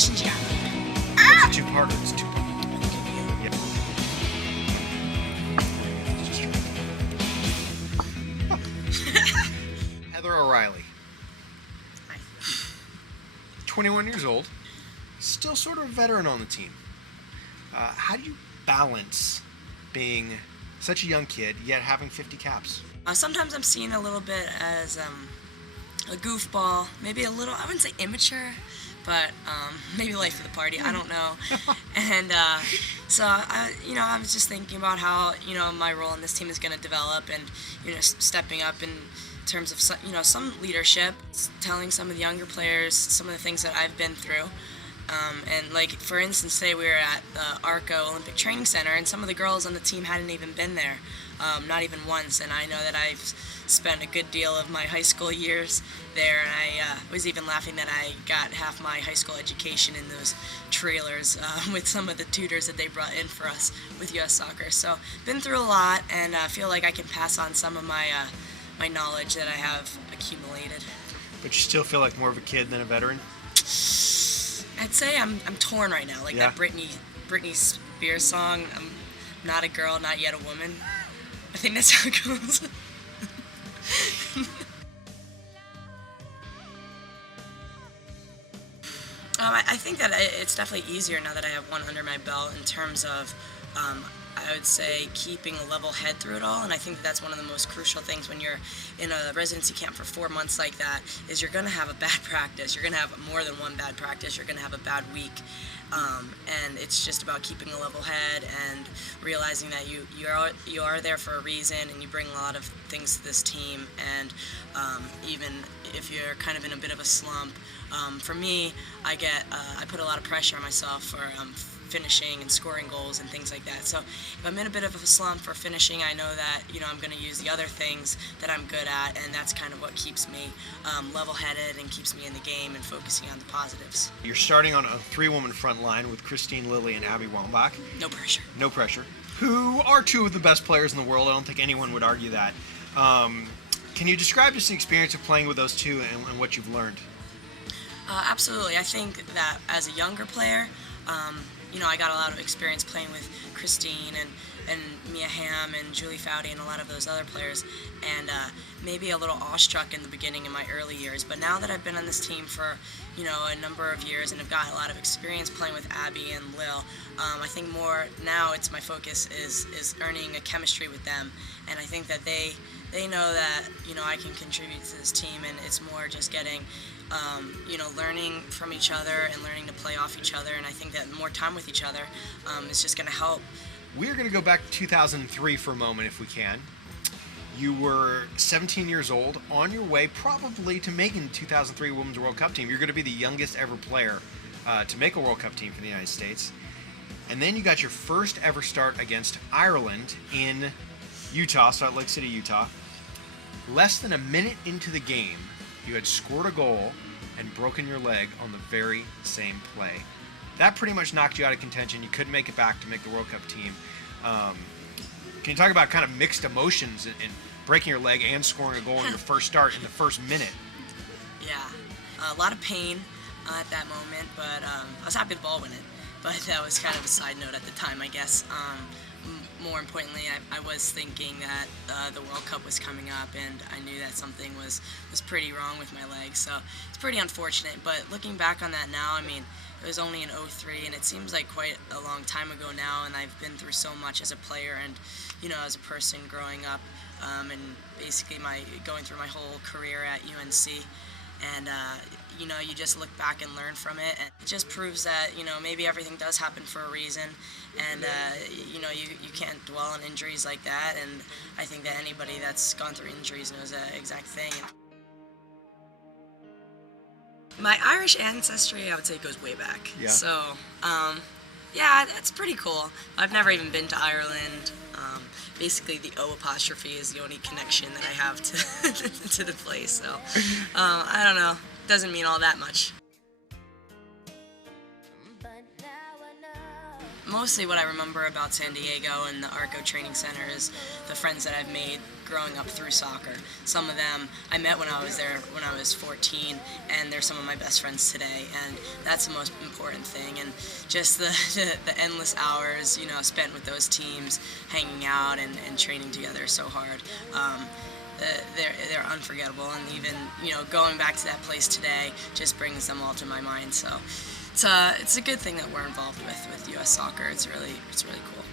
questions you got? It's a two-parter. It's two-parter. Yep. Heather O'Reilly. Hi. 21 years old. Still sort of a veteran on the team. How do you balance being such a young kid, yet having 50 caps? Sometimes I'm seen a little bit as a goofball, maybe a little, I wouldn't say immature, but maybe late for the party, I don't know. And so, I was just thinking about how, my role in this team is going to develop and, stepping up in terms of, some leadership, telling some of the younger players some of the things that I've been through. And like, for instance, say we were at the ARCO Olympic Training Center and some of the girls on the team hadn't even been there, not even once, and I know that I've spent a good deal of my high school years there, and I was even laughing that I got half my high school education in those trailers with some of the tutors that they brought in for us with U.S. Soccer. So, been through a lot, and I feel like I can pass on some of my knowledge that I have accumulated. But you still feel like more of a kid than a veteran? I'd say I'm torn right now, like Yeah. that Britney Spears song. I'm not a girl, not yet a woman. I think that's how it goes. I think that it's definitely easier now that I have one under my belt in terms of, I would say, keeping a level head through it all. And I think that that's one of the most crucial things when you're in a residency camp for 4 months like that, is you're going to have a bad practice. You're going to have more than one bad practice. You're going to have a bad week. And it's just about keeping a level head and realizing that you are there for a reason, and you bring a lot of things to this team. And even if you're kind of in a bit of a slump, for me, I put a lot of pressure on myself for finishing and scoring goals and things like that. So if I'm in a bit of a slump for finishing, I know that I'm going to use the other things that I'm good at, and that's kind of what keeps me level-headed and keeps me in the game and focusing on the positives. You're starting on a 3-woman front line with Kristine, Lilly, and Abby Wambach. No pressure. No pressure. Who are 2 of the best players in the world. I don't think anyone would argue that. Can you describe just the experience of playing with those 2 and what you've learned? Absolutely. I think that as a younger player, I got a lot of experience playing with Kristine and Mia Hamm and Julie Foudy and a lot of those other players, and maybe a little awestruck in the beginning in my early years. But now that I've been on this team for a number of years and have got a lot of experience playing with Abby and Lil, I think more now it's my focus is earning a chemistry with them, and I think that they know that I can contribute to this team, and it's more just getting learning from each other and learning to play off each other, and I think that more time with each other is just going to help. We're going to go back to 2003 for a moment if we can. You were 17 years old, on your way probably to making the 2003 Women's World Cup team. You're going to be the youngest ever player to make a World Cup team for the United States. And then you got your first ever start against Ireland in Utah, Salt Lake City, Utah. Less than a minute into the game, you had scored a goal and broken your leg on the very same play. That pretty much knocked you out of contention. You couldn't make it back to make the World Cup team. Can you talk about kind of mixed emotions in breaking your leg and scoring a goal in your first start in the first minute? Yeah, a lot of pain at that moment, but I was happy the ball win it. But that was kind of a side note at the time, I guess. More importantly, I was thinking that the World Cup was coming up, and I knew that something was pretty wrong with my leg. So it's pretty unfortunate. But looking back on that now, I mean, it was only in '03, and it seems like quite a long time ago now. And I've been through so much as a player, and as a person growing up, and basically going through my whole career at UNC. And you just look back and learn from it, and it just proves that maybe everything does happen for a reason, and you can't dwell on injuries like that. And I think that anybody that's gone through injuries knows that exact thing. My Irish ancestry, I would say, goes way back. Yeah. So yeah, that's pretty cool. I've never even been to Ireland. Basically, the O apostrophe is the only connection that I have to to the place. So I don't know. Doesn't mean all that much. mostly what I remember about San Diego and the Arco Training Center is the friends that I've made growing up through soccer. Some of them I met when I was there when I was 14, and they're some of my best friends today, and that's the most important thing. And just the endless hours, you know, spent with those teams, hanging out and training together so hard. They're unforgettable, and even, you know, going back to that place today just brings them all to my mind. So it's a good thing that we're involved with U.S. Soccer. It's really cool.